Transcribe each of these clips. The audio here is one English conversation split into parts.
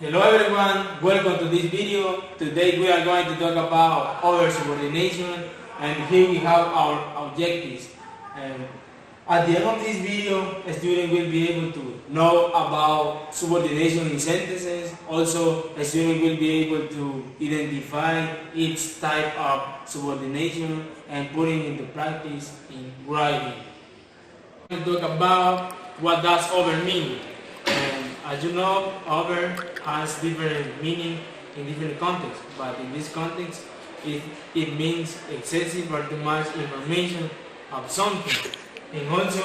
Hello everyone, welcome to this video. Today we are going to talk about over subordination, and here we have our objectives. At the end of this video, a student will be able to know about subordination in sentences. Also, a student will be able to identify each type of subordination and put it into practice in writing. We will talk about what does over mean. As you know, over has different meaning in different contexts, but in this context, it means excessive or too much information of something. And also,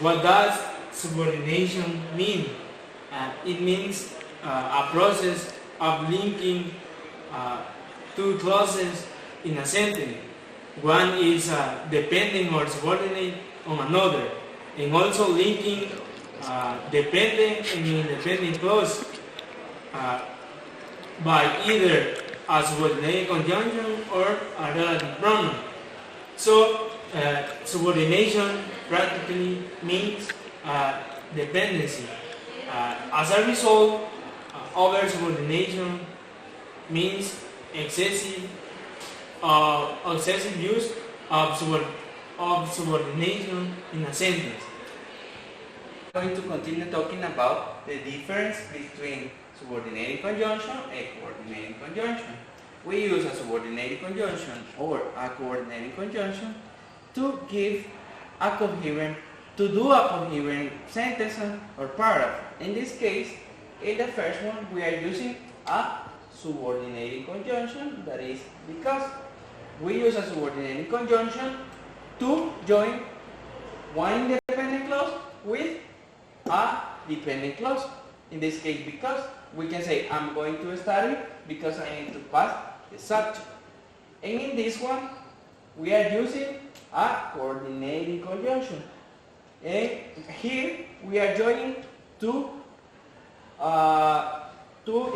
what does subordination mean? It means a process of linking two clauses in a sentence. One is dependent or subordinate on another, and also linking dependent and independent clause by either a subordinate conjunction or a relative pronoun. So, subordination practically means dependency. As a result, over subordination means excessive use of subordination in a sentence. Going to continue talking about the difference between subordinating conjunction and coordinating conjunction. We use a subordinating conjunction or a coordinating conjunction to give a coherent, to do a coherent sentence or paragraph. In this case, in the first one, we are using a subordinating conjunction, that is because we use a subordinating conjunction to join one independent clause with a dependent clause. In this case, because we can say I'm going to study because I need to pass the subject. And in this one, we are using a coordinating conjunction. And here we are joining two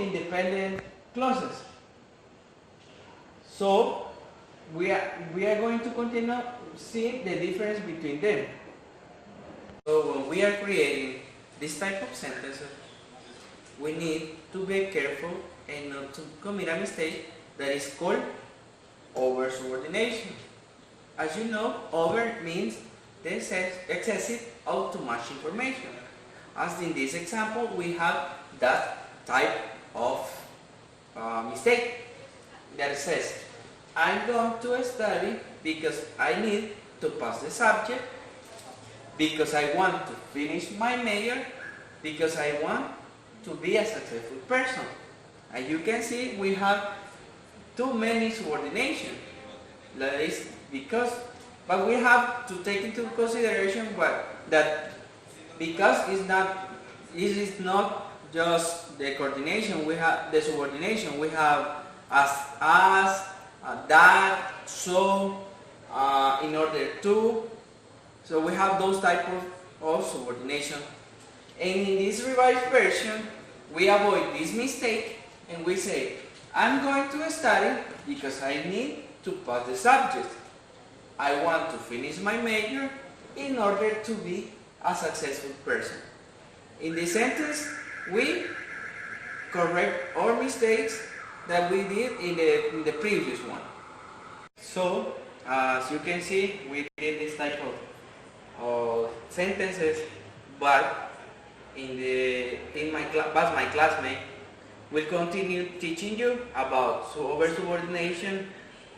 independent clauses. So we are going to continue seeing the difference between them. So when we are creating this type of sentences, we need to be careful and not to commit a mistake that is called over subordination. As you know, over means the excessive or too much information. As in this example, we have that type of mistake that says, I'm going to study because I need to pass the subject, because I want to finish my major, because I want to be a successful person. As you can see, we have too many subordination. That is because, but we have to take into consideration that because it is not just the coordination, we have the subordination, we have as, that, so, in order to. So we have those type of subordination. And in this revised version, we avoid this mistake and we say, I'm going to study because I need to pass the subject. I want to finish my major in order to be a successful person. In this sentence, we correct all mistakes that we did in the previous one. So, as you can see, we did this type of sentences, but my classmate will continue teaching you about over subordination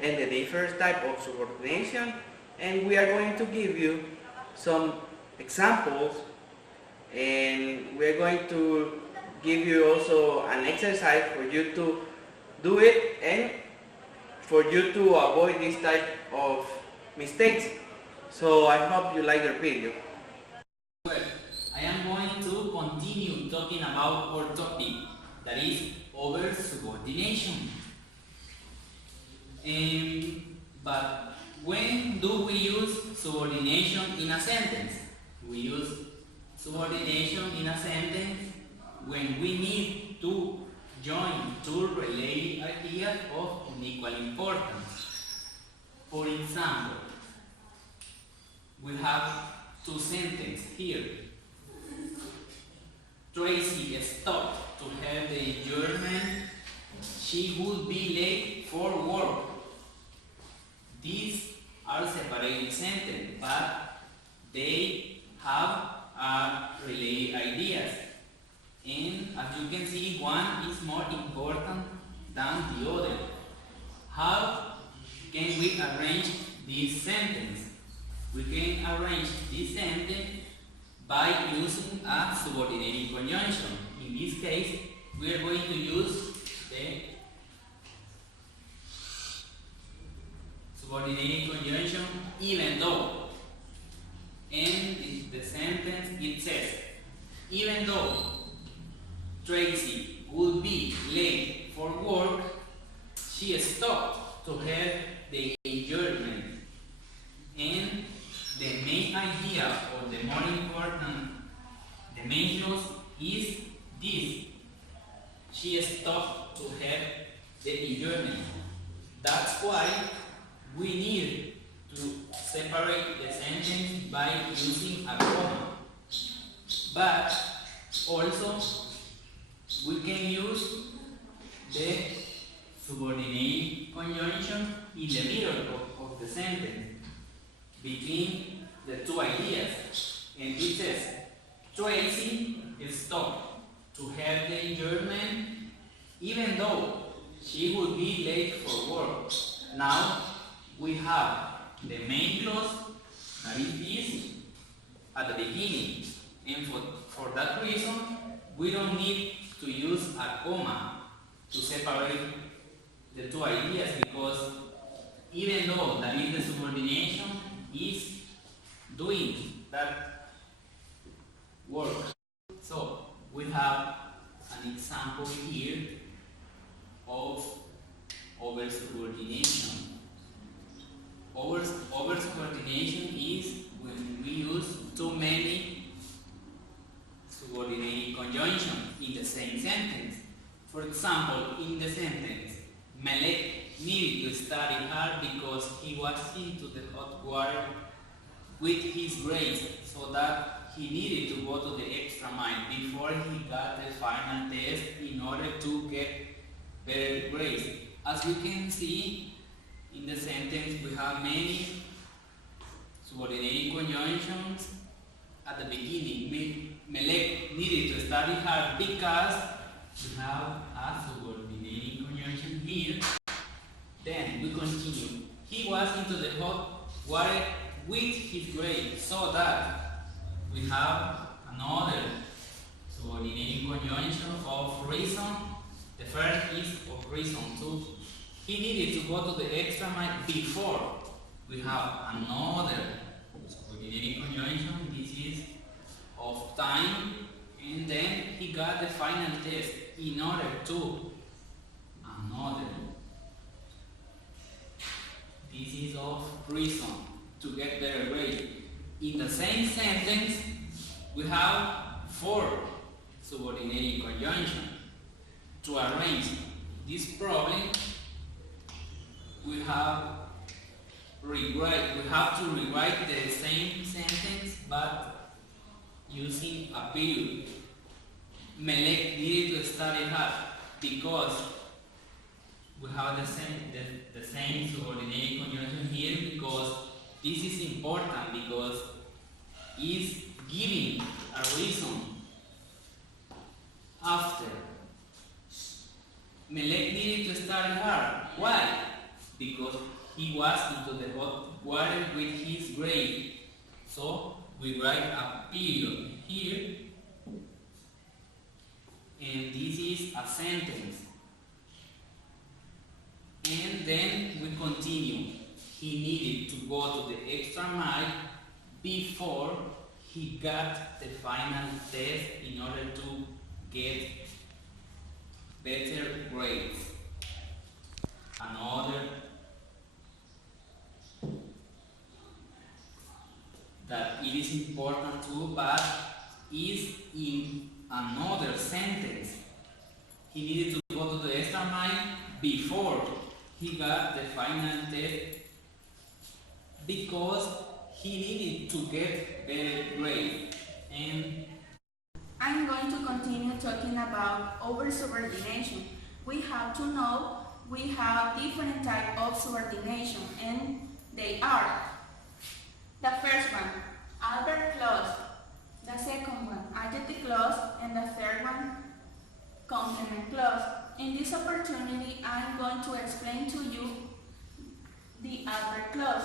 and the different type of subordination, and we are going to give you some examples, and we are going to give you also an exercise for you to do it and for you to avoid this type of mistakes. So I hope you like the video. Well, I am going to continue talking about our topic, that is over subordination. But when do we use subordination in a sentence? We use subordination in a sentence when we need to join two related ideas of unequal importance. For example, we have two sentences here. Tracy stopped to have the enjoyment, she would be late for work. These are separated sentences, but they have related ideas. And as you can see, one is more important than the other. How can we arrange this sentence? We can arrange this sentence by using a subordinating conjunction. In this case, we are going to use the subordinating conjunction even though. And the sentence it says, even though Tracy would be late for work, she stopped to have the enjoyment. And the main idea, or the more important, the main clause is this: she stopped to have the enjoyment. That's why we need to separate the sentence by using a comma. But also we can use the subordinate conjunction in the middle of the sentence between the two ideas. And it says, Tracy stopped to have the enjoyment even though she would be late for work. Now we have the main clause, that is this, at the beginning. And for that reason, we don't need to use a comma to separate the two ideas, because even though that is the subordination is doing that work. So we have an example here of oversubordination. Oversubordination is when we use too many subordinate conjunction in the same sentence. For example, in the sentence, Melek needed to study hard because he was into the hot water with his grades, so that he needed to go to the extra mile before he got the final test in order to get better grades. As you can see, in the sentence we have many subordinate conjunctions at the beginning. Melek needed to study hard because we have a subordinating conjunction here. Then we continue. He was into the hot water with his grade, so that we have another subordinating conjunction of reason. The first is of reason too. He needed to go to the extra mile before. We have another subordinating conjunction. This is of time, and then he got the final test in order to. Another. This is of reason to get better grade. In the same sentence, we have 4 subordinating conjunctions. To arrange this problem, we have to rewrite the same sentence but using a period. Melek needed to study hard because we have the same subordinate conjunction here, because this is important, because it's giving a reason after. Melek needed to study hard. Why? Because he was into the hot water with his grade. So we write a period here, and this is a sentence. And then we continue. He needed to go to the extra mile before he got the final test in order to get better grades. Another that it is important too, but is in another sentence. He needed to go to the extra mile before he got the final test because he needed to get better grades. And I'm going to continue talking about over-subordination. We have to know we have different types of subordination, and they are: the first one, adverb clause; the second one, adjective clause; and the third one, complement clause. In this opportunity, I'm going to explain to you the adverb clause.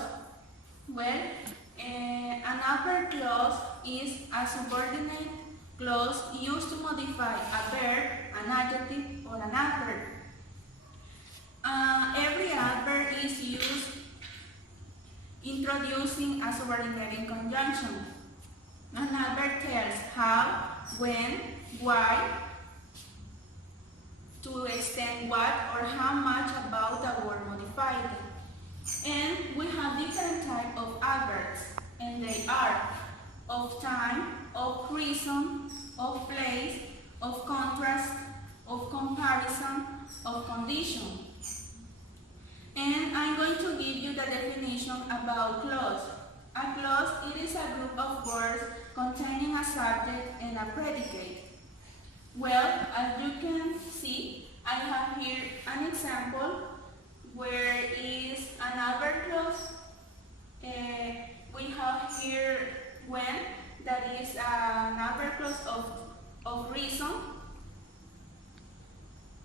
Well, an adverb clause is a subordinate clause used to modify a verb, an adjective, or an adverb. Every adverb is used introducing a subordinating conjunction. An adverb tells how, when, why, to extend what or how much about the word modified. And we have different types of adverbs, and they are of time, of reason, of place, of contrast, of comparison, of condition. And I'm going to give you the definition about clause. A clause, it is a group of words containing a subject and a predicate. Well, as you can see, I have here an example where is an adverb clause. We have here when, that is an adverb clause of reason.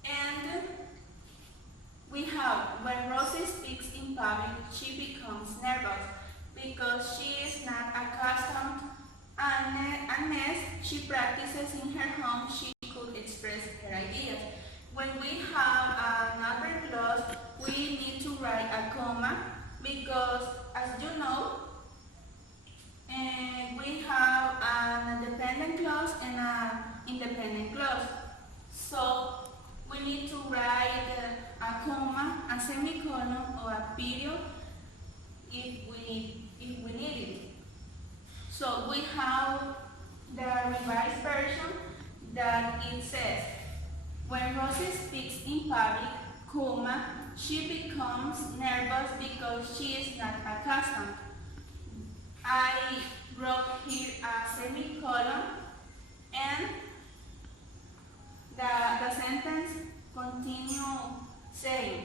And we have when Rosie speaks in public, she becomes nervous because she is not accustomed, unless she practices in her home, she could express her ideas. When we have an adverb clause, we need to write a comma because, as you know, we have an dependent clause and an independent clause. So we need to write a comma, a semicolon, or a period if we need it. So we have the revised version that it says, when Rosie speaks in public, comma, she becomes nervous because she is not accustomed. I wrote here a semicolon, and the sentence continue saying,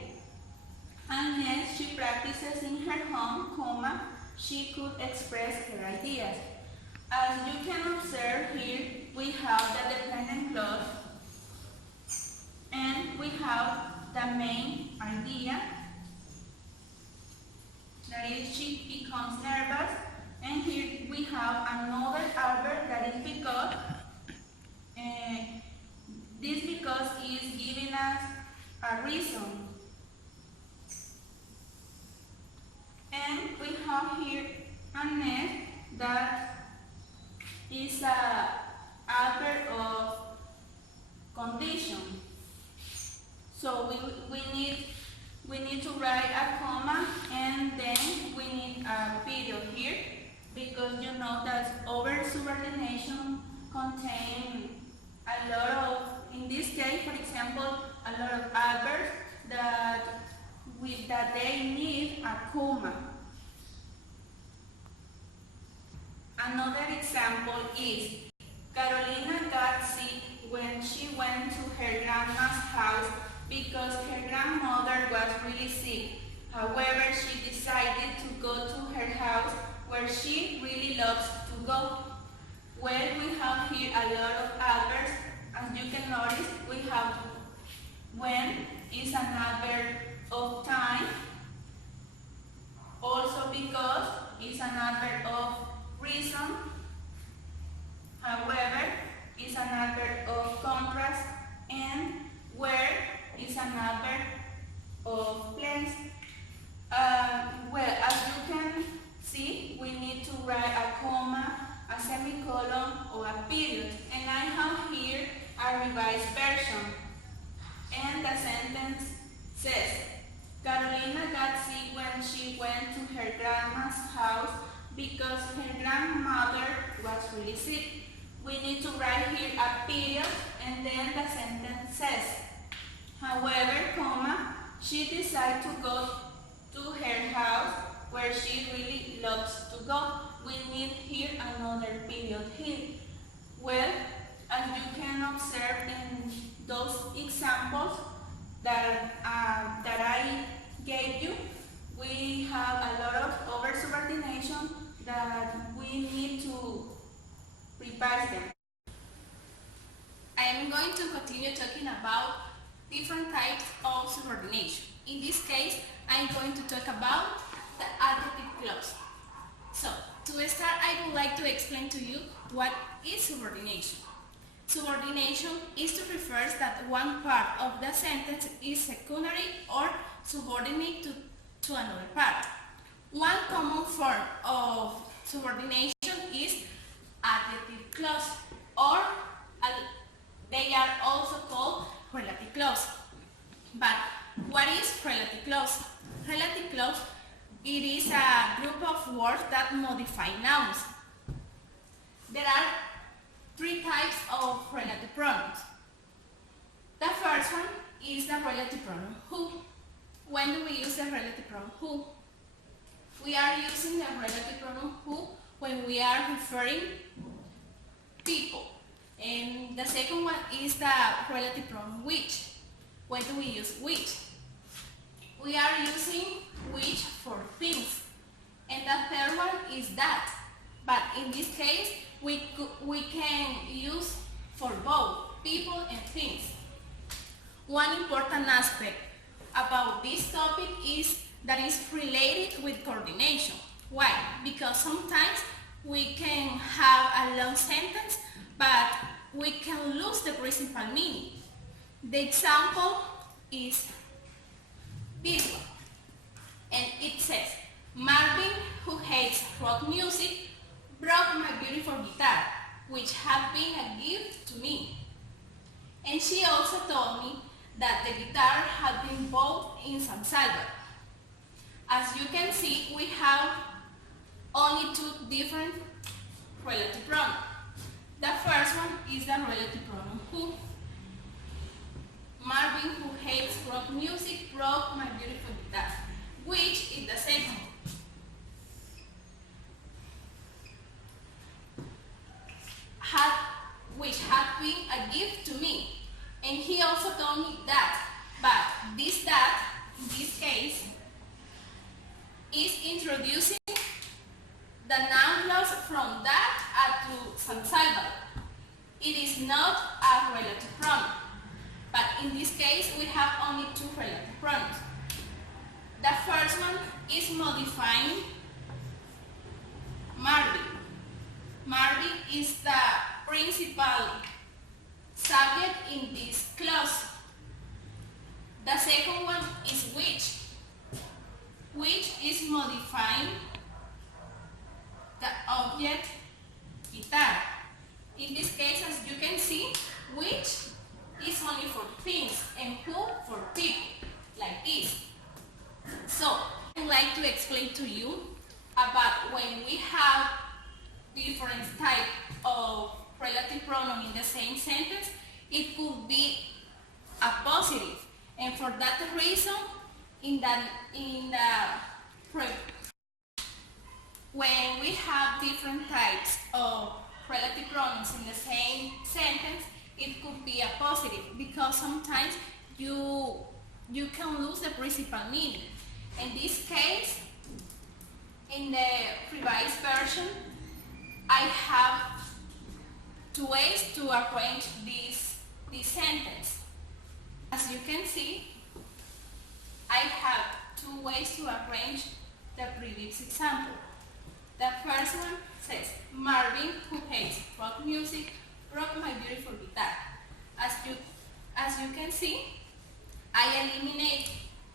unless she practices in her home, comma, she could express her ideas. As you can observe here, we have the dependent clause, and we have the main idea, that is, she becomes nervous. And here we have another adverb, that is because. This because is giving us a reason. And we have here unless, that is a adverb of condition. So we need to write a comma, and then we need a period here, because you know that over-subordination contains a lot of, in this case, for example, a lot of adverbs that they need a comma. Another example is, Carolina got sick when she went to her grandma's house because her grandmother was really sick. However, she decided to go to her house where she really loves to go. Well, we have here a lot of adverbs. As you can notice, we have when is an adverb of time. Also because is an adverb of reason. However, is an adverb of contrast. And where is an adverb of place. Well, as you can see, we need to write a comma, a semicolon, or a period. And I have here a revised version. And the sentence says, Carolina got sick when she went to her grandma's house because her grandmother was really sick. We need to write here a period, and then the sentence says, however, comma, she decided to go to her house where she really loves to go. We need here another period here. Well, as you can observe in those examples that I gave you, we have a lot of over-subordination that we need to revise them. I am going to continue talking about different types of subordination. In this case, I am going to talk about the adjective clause. So, to start, I would like to explain to you what is subordination. Subordination is to refer that one part of the sentence is secondary or subordinate to another part. One common form of subordination is adjective clause, or they are also called relative clause. But what is relative clause? Relative clause, it is a group of words that modify nouns. There are three types of relative pronouns. The first one is the relative pronoun who. When do we use the relative pronoun who? We are using the relative pronoun who when we are referring people. And the second one is the relative pronoun which. When do we use which? We are using which for things. And the third one is that. But in this case, we can use for both people and things. One important aspect about this topic is that it's related with coordination. Why? Because sometimes we can have a long sentence, but we can lose the principal meaning. The example is this one, and it says, Marvin, who hates rock music, broke my beautiful guitar, which had been a gift to me. And she also told me that the guitar had been bought in San Salvador. As you can see, we have only two different relative pronouns. The first one is the relative pronoun who. Marvin, who hates rock music, broke my beautiful guitar, which is the second one. Which had been a gift to me. And he also told me that. But this that, in this case, is introducing the noun clause from that to San Salvador. It is not a relative pronoun. But in this case, we have only two relative pronouns. The first one is modifying Marvin. Marvin is the principal subject in this clause. The second one is which is modifying the object guitar. In this case, as you can see, which is only for things and who for people, like this. So, I would like to explain to you about when we have different type of relative pronoun in the same sentence, it could be a positive. And for that reason, when we have different types of relative pronouns in the same sentence, it could be a positive because sometimes you can lose the principal meaning. In this case, in the revised version, I have two ways to arrange this sentence. As you can see, I have two ways to arrange the previous example. The first one says, Marvin, who hates rock music, broke my beautiful guitar. As you can see, I eliminate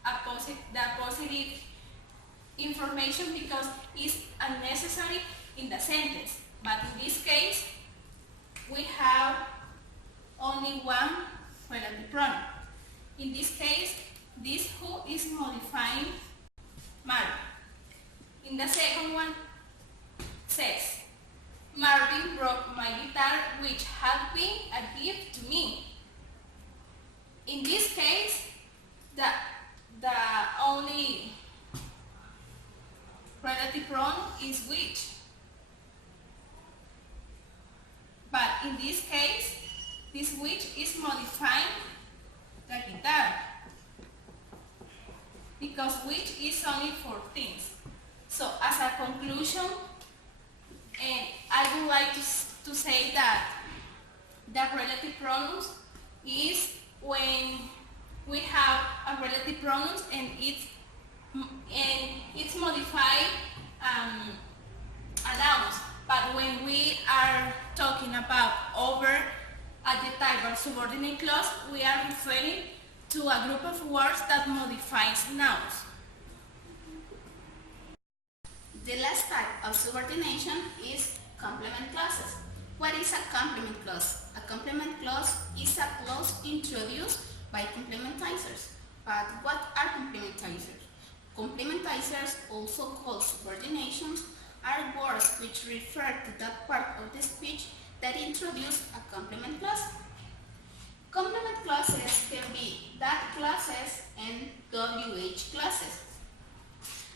the positive information because it's unnecessary in the sentence. But in this case, we have only one relative pronoun. In this case, this who is modifying Marvin. In the second one, says, Marvin broke my guitar, which had been a gift to me. In this case, the only relative pronoun is which. But in this case, this which is modifying the guitar, because which is only for things. So as a conclusion, I would like to say that the relative pronouns is when we have a relative pronouns and it's modified nouns. But when we are talking about over adjective or subordinate clause, we are referring to a group of words that modifies nouns. The last type of subordination is complement clauses. What is a complement clause? A complement clause is a clause introduced by complementizers. But what are complementizers? Complementizers, also called subordinations, are words which refer to that part of the speech that introduce a complement clause. Complement clauses can be that clauses and WH clauses.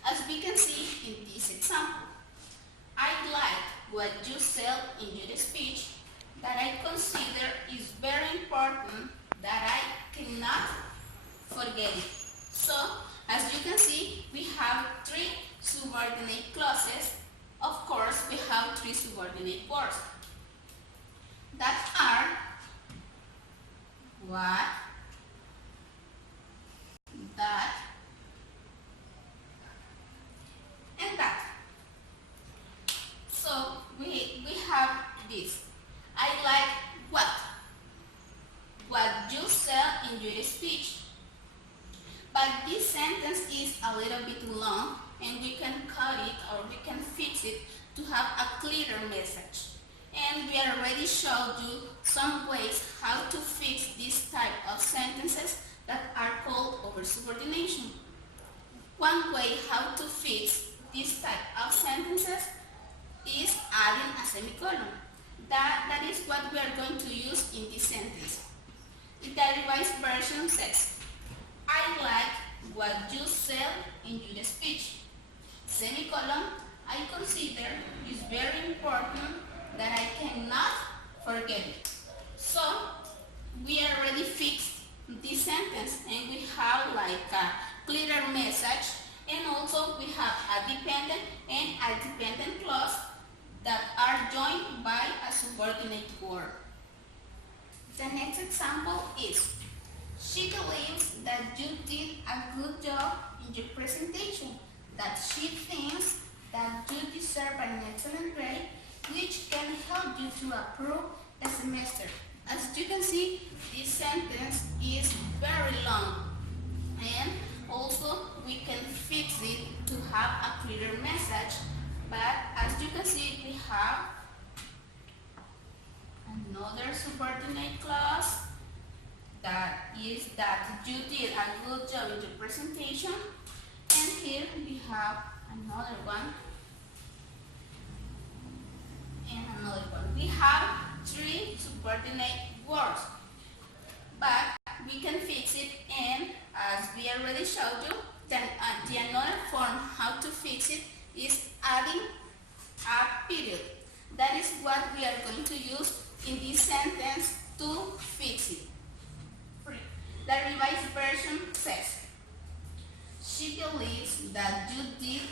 As we can see in this example, I like what you said in your speech that I consider is very important that I cannot forget it. So, as you can see, we have three subordinate clauses. Of course, we have three subordinate words that are what, that, and that. So we have this. I like what you said in your speech. But this sentence is a little bit long and we can cut it or we can fix it to have a clearer message. And we already showed you some ways how to fix this type of sentences that are called oversubordination. One way how to fix this type of sentences is adding a semicolon. That is what we are going to use in this sentence. The revised version says, I like what you said in your speech. Semicolon, I consider is very important that I cannot forget it. So, we already fixed this sentence and we have like a clearer message, and also we have a dependent and a dependent clause that are joined by a subordinate word. The next example is, she believes that you did a good job in your presentation, that she thinks that you deserve an excellent grade, which can help you to approve the semester. As you can see, this sentence is very long, and also we can fix it to have a clearer message. But as you can see, we have another subordinate clause that is that you did a good job in your presentation, and here we have another one and another one. We have three subordinate words, but we can fix it, and as we already showed you, then the another form how to fix it is adding a period. That is what we are going to use in this sentence to fix it. The revised version says, she believes that you did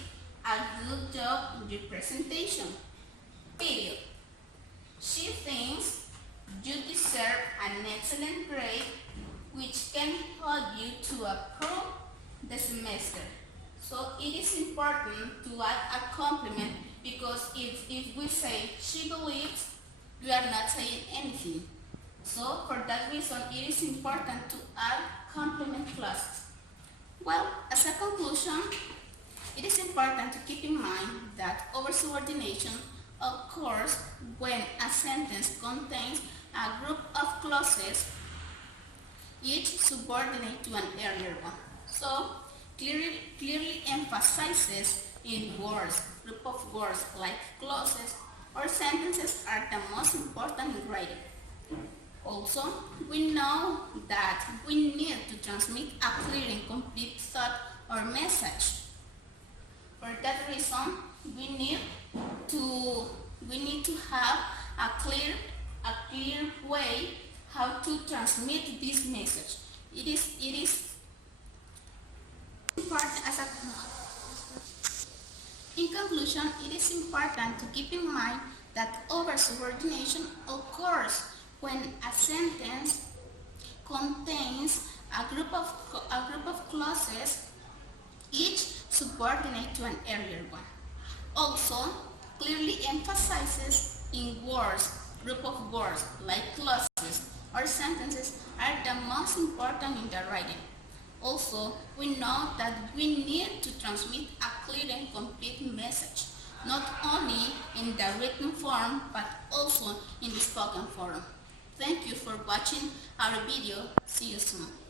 a good job in your presentation, period. She thinks you deserve an excellent grade, which can help you to approve the semester. So it is important to add a complement, because if we say she believes, we are not saying anything. So for that reason, it is important to add complement clauses. Well, as a conclusion, it is important to keep in mind that oversubordination occurs when a sentence contains a group of clauses, each subordinate to an earlier one. So clearly emphasizes in words, group of words like clauses or sentences are the most important in writing. Also, we know that we need to transmit a clear and complete thought or message. For that reason, we need to have a clear way how to transmit this message. It is important as a In conclusion, it is important to keep in mind that over-subordination occurs when a sentence contains a group of clauses, each subordinate to an earlier one. Also, clearly emphasizes in words, group of words like clauses or sentences are the most important in the writing. Also, we know that we need to transmit a clear and complete message, not only in the written form, but also in the spoken form. Thank you for watching our video. See you soon.